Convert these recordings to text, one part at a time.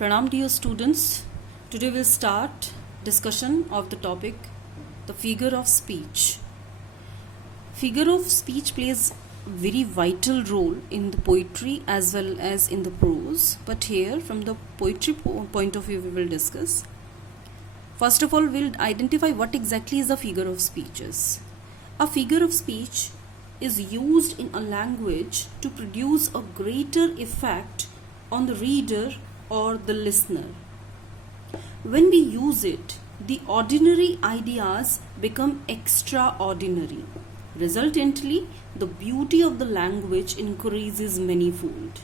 Pranam dear students, today we'll start discussion of the topic the figure of speech. Figure of speech plays very vital role in the poetry as well as in the prose, but here from the poetry point of view we will discuss. First of all, we'll identify what exactly is a figure of speeches. A figure of speech is used in a language to produce a greater effect on the reader or the listener. When we use it, the ordinary ideas become extraordinary. Resultantly, the beauty of the language increases manifold.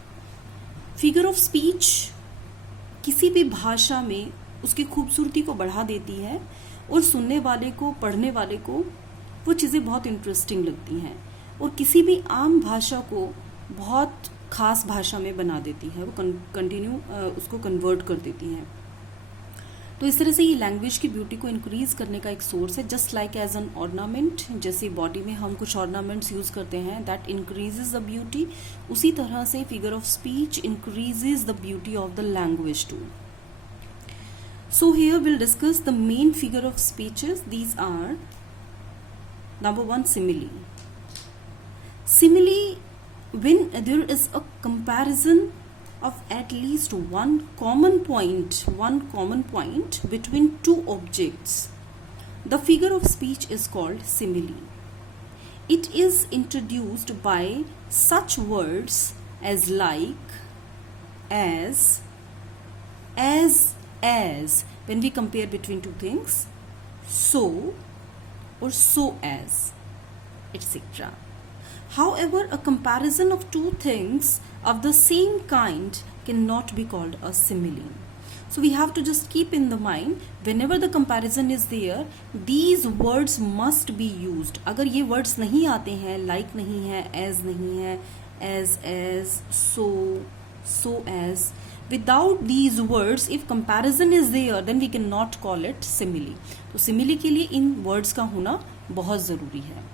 Figure of speech किसी भी भाषा में उसकी खूबसूरती को बढ़ा देती है और सुनने वाले को, पढ़ने वाले को वो चीज़ें बहुत इंटरेस्टिंग लगती हैं और किसी भी आम भाषा को बहुत खास भाषा में बना देती है, वो उसको कन्वर्ट कर देती हैं. तो इस तरह से ये लैंग्वेज की ब्यूटी को इंक्रीज करने का एक सोर्स है. Just like as an ornament, जैसे बॉडी में हम कुछ ऑर्नामेंट्स यूज करते हैं दैट इंक्रीजेज द ब्यूटी, उसी तरह से figure of speech increases the beauty of the language too. So here we'll discuss the main figure of speeches. These are number one, simile. Simile, when there is a comparison of at least one common point between two objects, the figure of speech is called simile. It is introduced by such words as like, as, when we compare between two things, so or so as, etc. However, a comparison of two things of the same kind cannot be called a simile. So we have to just keep in the mind, whenever the comparison is there, these words must be used. अगर ये words नहीं आते हैं, like नहीं है, as नहीं है, as, so as, without these words, if comparison is there, then we cannot call it simile. तो simile के लिए इन words का होना बहुत ज़रूरी है.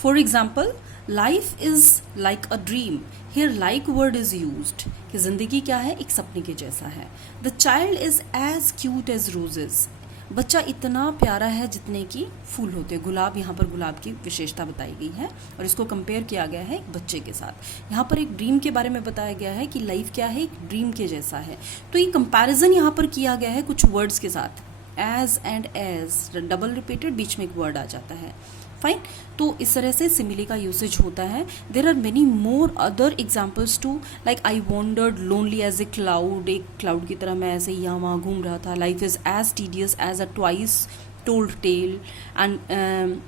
For example, life is like a dream. Here like word is used. कि ज़िंदगी क्या है? एक सपने के जैसा है. The child is as cute as roses. बच्चा इतना प्यारा है जितने की फूल होते हैं. गुलाब, यहाँ पर गुलाब की विशेषता बताई गई है और इसको कंपेयर किया गया है एक बच्चे के साथ. यहाँ पर एक ड्रीम के बारे में बताया गया है कि लाइफ क्या है, एक ड्रीम के जैसा है. तो ये कंपैरिजन यहाँ पर किया गया है कुछ वर्ड्स के साथ. As and as double repeated, बीच में एक वर्ड आ जाता है. फाइन. तो इस तरह से सिमिली का यूसेज होता है. There are many more other examples too, like I wondered lonely as a cloud. एक क्लाउड की तरह मैं ऐसे यहाँ वहाँ घूम रहा था. Life is as tedious as a twice told tale and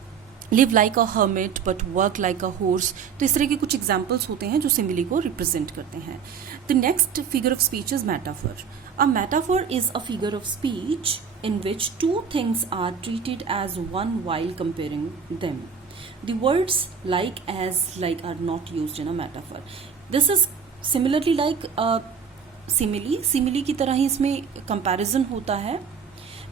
live like a hermit but work like a horse. तो इस तरह के कुछ एग्जाम्पल्स होते हैं जो सिमिली को रिप्रेजेंट करते हैं. The next figure of speech is metaphor. A metaphor is a figure of speech in which two things are treated as one while comparing them. The words like, as, like are not used in a metaphor. This is similarly like a simile. Simile की तरह ही इसमें comparison होता है,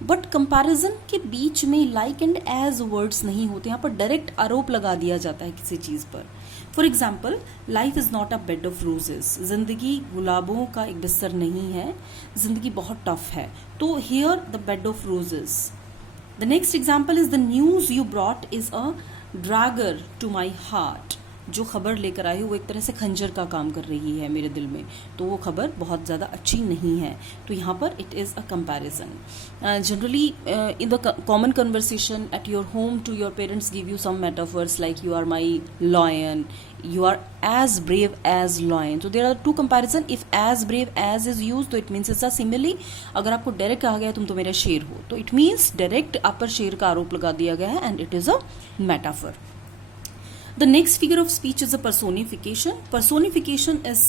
but comparison के बीच में like and as words नहीं होते. यहाँ पर डायरेक्ट आरोप लगा दिया जाता है किसी चीज़ पर. For example, life is not a bed of roses. जिंदगी गुलाबों का एक बिस्तर नहीं है, जिंदगी बहुत टफ है. तो here the bed of roses. The next example is the news you brought is a dagger to my heart. जो खबर लेकर आई हो वो एक तरह से खंजर का काम कर रही है मेरे दिल में, तो वो खबर बहुत ज़्यादा अच्छी नहीं है. तो यहाँ पर it is a comparison. Generally in the common conversation at your home to your parents give you some metaphors like you are my lion, you are as brave as lion. So there are two comparison. If as brave as is used, तो it means it's a simile. अगर आपको direct कहा गया तुम तो मेरा शेर हो, तो it means डायरेक्ट आप पर शेर का आरोप लगा दिया गया है and it is a metaphor. The next figure of speech is a personification. Personification is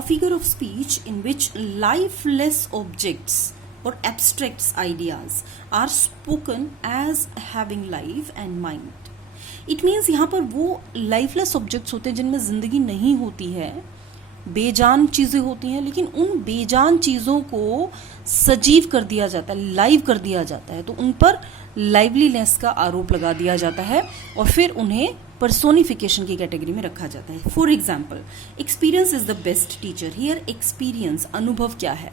a figure of speech in which lifeless objects or abstract ideas are spoken as having life and mind. It means यहाँ पर वो lifeless objects होते हैं जिनमें ज़िंदगी नहीं होती है, बेजान चीज़ें होती हैं, लेकिन उन बेजान चीज़ों को सजीव कर दिया जाता है, लाइव कर दिया जाता है. तो उन पर लाइवलीनेस का आरोप लगा दिया जाता है और फिर उन्हें पर्सोनिफिकेशन की कैटेगरी में रखा जाता है. For example, experience is the best teacher. Here experience, अनुभव क्या है?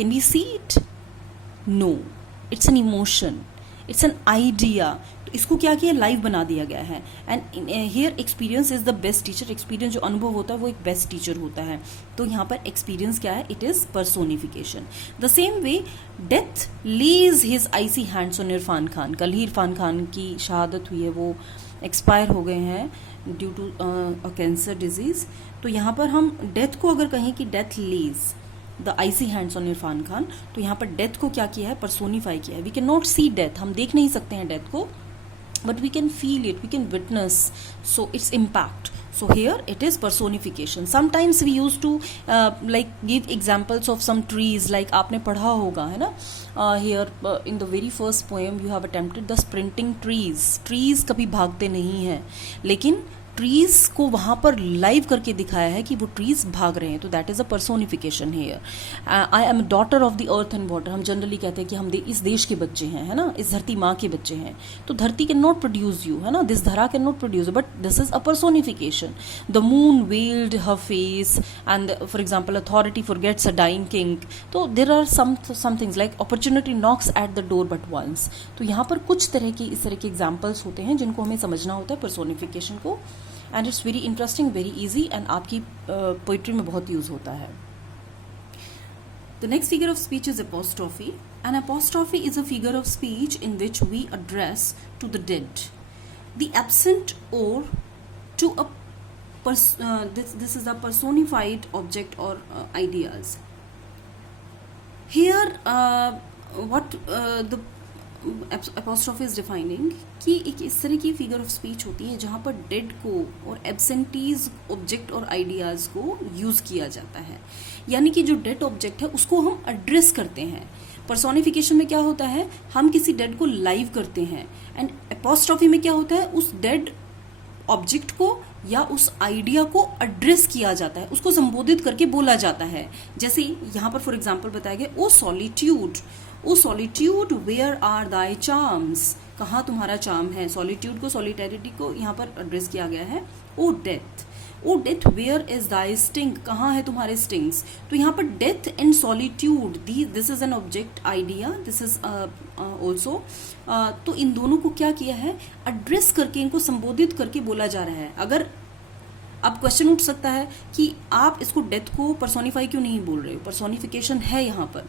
Can we see it? No. It's an emotion. It's an idea. तो इसको क्या किया, लाइव बना दिया गया है. And here experience is the best teacher. Experience जो अनुभव होता है वो एक बेस्ट टीचर होता है. तो यहाँ पर एक्सपीरियंस क्या है, it is personification. The same way death lays his icy hands on Irfan Khan. कल ही इरफान खान की शहादत हुई है, वो एक्सपायर हो गए हैं due to a cancer disease. तो यहाँ पर हम डेथ को अगर कहें कि death lays the icy hands on Irfan Khan, तो यहाँ पर डेथ को क्या किया है, पर्सोनिफाई किया है. We can not see death, हम देख नहीं सकते हैं डेथ को, but we can feel it, we can witness, so its impact. So here it is personification. Sometimes we used to like give examples of some trees, like आपने पढ़ा होगा है ना. Here in the very first poem you have attempted the sprinting trees. Trees कभी भागते नहीं हैं, लेकिन ट्रीज को वहाँ पर लाइव करके दिखाया है कि वो ट्रीज भाग रहे हैं. तो that is a personification here. I am daughter of the earth and water. हम जनरली कहते हैं कि हम इस देश के बच्चे हैं, है ना, इस धरती माँ के बच्चे हैं. तो धरती कैन नॉट प्रोड्यूस यू, है ना, this dhara can not produce, but this is a personification. The moon veiled her face and for example authority forgets a dying king. तो there are some things like opportunity knocks at the door but once. तो यहाँ पर कुछ तरह के इस तरह के एग्जाम्पल्स होते हैं जिनको हमें समझना होता है पर्सोनिफिकेशन को. And it's very interesting, very easy, and आपकी पोइट्री में बहुत यूज होता है. The next figure of speech is apostrophe. An apostrophe is a figure of speech in which we address to the dead, the absent, or to a this is a personified object or ideas. Here what the apostrophe is defining कि एक इस तरह की figure of speech होती है जहाँ पर dead को और एब्सेंटीज ऑब्जेक्ट और आइडियाज़ को यूज़ किया जाता है. यानी कि जो डेड ऑब्जेक्ट है उसको हम एड्रेस करते हैं. पर्सोनिफिकेशन में क्या होता है, हम किसी डेड को लाइव करते हैं, एंड एपोस्ट्रॉफी में क्या होता है, उस डेड ऑब्जेक्ट को या उस आइडिया को एड्रेस किया जाता है, उसको संबोधित करके बोला जाता है. जैसे यहाँ पर फॉर एग्जाम्पल बताया गया, O solitude, O solitude where are thy charms. कहाँ तुम्हारा चार्म है. सॉलिट्यूड को, सॉलिटैरिटी को यहाँ पर एड्रेस किया गया है. O death, O death where is thy sting. कहाँ है तुम्हारे स्टिंग्स. तो यहाँ पर death and solitude, this is an object idea, this is also. तो इन दोनों को क्या किया है, एड्रेस करके, इनको संबोधित करके बोला जा रहा है. अगर अब क्वेश्चन उठ सकता है कि आप इसको डेथ को पर्सोनिफाई क्यों नहीं बोल रहे हो, पर्सोनिफिकेशन है यहाँ पर.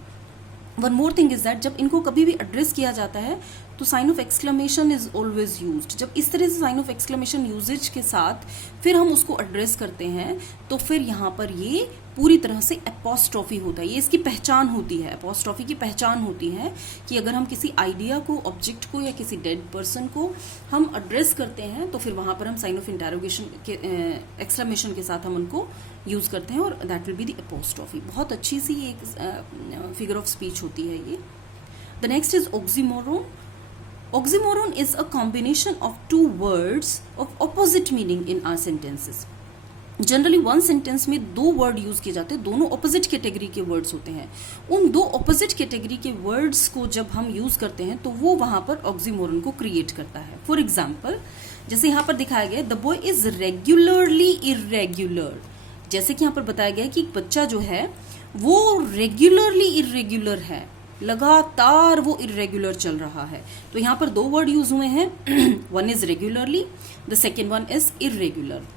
One more thing is that जब इनको कभी भी एड्रेस किया जाता है तो sign of exclamation is always used. जब इस तरह से साइन ऑफ एक्सक्लेमेशन यूजेज के साथ फिर हम उसको एड्रेस करते हैं तो फिर यहाँ पर ये पूरी तरह से एपोस्ट्रॉफी होता है. ये इसकी पहचान होती है, एपोस्ट्रॉफी की पहचान होती है कि अगर हम किसी आइडिया को, ऑब्जेक्ट को या किसी डेड पर्सन को हम एड्रेस करते हैं तो फिर वहाँ पर हम साइन ऑफ इंटरोगेशन के एक्सक्लेमेशन के साथ हम उनको यूज करते हैं, और that will be the apostrophe. बहुत अच्छी सी एक फिगर ऑफ स्पीच होती है ये. The next is oxymoron. Oxymoron is a combination of two words of opposite meaning in our sentences. Generally one sentence में दो वर्ड यूज किए जाते हैं, दोनों ऑपोजिट कैटेगरी के वर्ड्स होते हैं. उन दो ऑपोजिट कैटेगरी के वर्ड्स को जब हम यूज करते हैं तो वो वहां पर ऑक्सीमोरन को क्रिएट करता है. फॉर एग्जाम्पल जैसे यहाँ पर दिखाया गया, the boy is regularly irregular. जैसे कि यहाँ पर बताया गया कि बच्चा जो है वो रेगुलरली इरेग्युलर है, लगातार वो इरेग्युलर चल रहा है. तो यहाँ पर दो वर्ड यूज हुए हैं, one is regularly, the second one is irregular.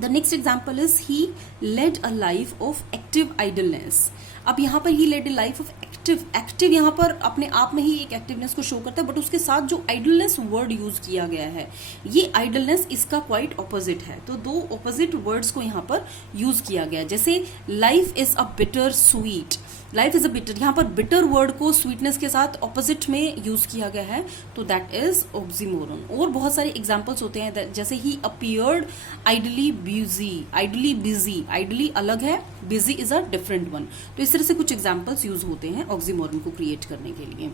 The next example is he led a life of active idleness. अब यहाँ पर he led a life of active, active यहाँ पर अपने आप में ही एक एक्टिवनेस को शो करता है, बट उसके साथ जो आइडलनेस वर्ड यूज किया गया है, ये आइडलनेस इसका क्वाइट ऑपोजिट है. तो दो ऑपोजिट वर्ड्स को यहाँ पर यूज किया गया. जैसे life is a bitter sweet, life is a bitter, यहाँ पर बिटर वर्ड को स्वीटनेस के साथ ऑपोजिट में यूज किया गया है, तो दैट इज ऑक्सीमोरन. और बहुत सारे एग्जांपल्स होते हैं, जैसे he appeared idly busy, idly busy, idly अलग है, busy is a different one. तो इस तरह से कुछ एग्जांपल्स यूज होते हैं ऑक्सीमोरन को क्रिएट करने के लिए.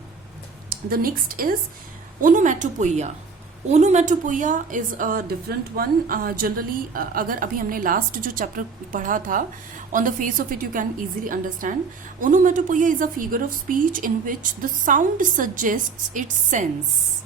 The next is onomatopoeia. Onomatopoeia is a different one. Generally अगर अभी हमने लास्ट जो चैप्टर पढ़ा था, on the face of it you can easily understand. Onomatopoeia is a figure of speech in which the sound suggests its sense.